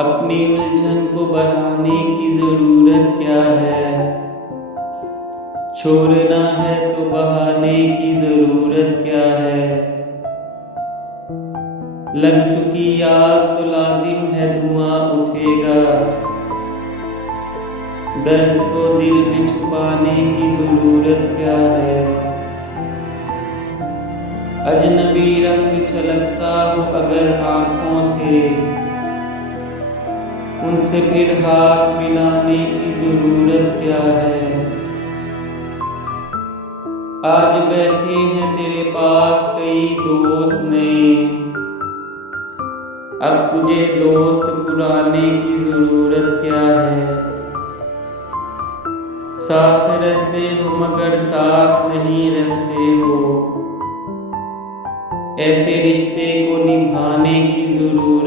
अपनी उलझन को बढ़ाने की जरूरत क्या है। छोड़ना है तो बहाने की जरूरत क्या है। लग चुकी आग तो लाजिम है धुआं उठेगा। दर्द को दिल में छुपाने की जरूरत क्या है। अजनबी रंग छलकता हो अगर आंखों से, उनसे फिर हाथ मिलाने की जरूरत क्या है। आज बैठे हैं तेरे पास कई दोस्त नए, अब तुझे दोस्त पुराने की जरूरत क्या है। साथ रहते हो मगर साथ नहीं रहते हो, ऐसे रिश्ते को निभाने की जरूरत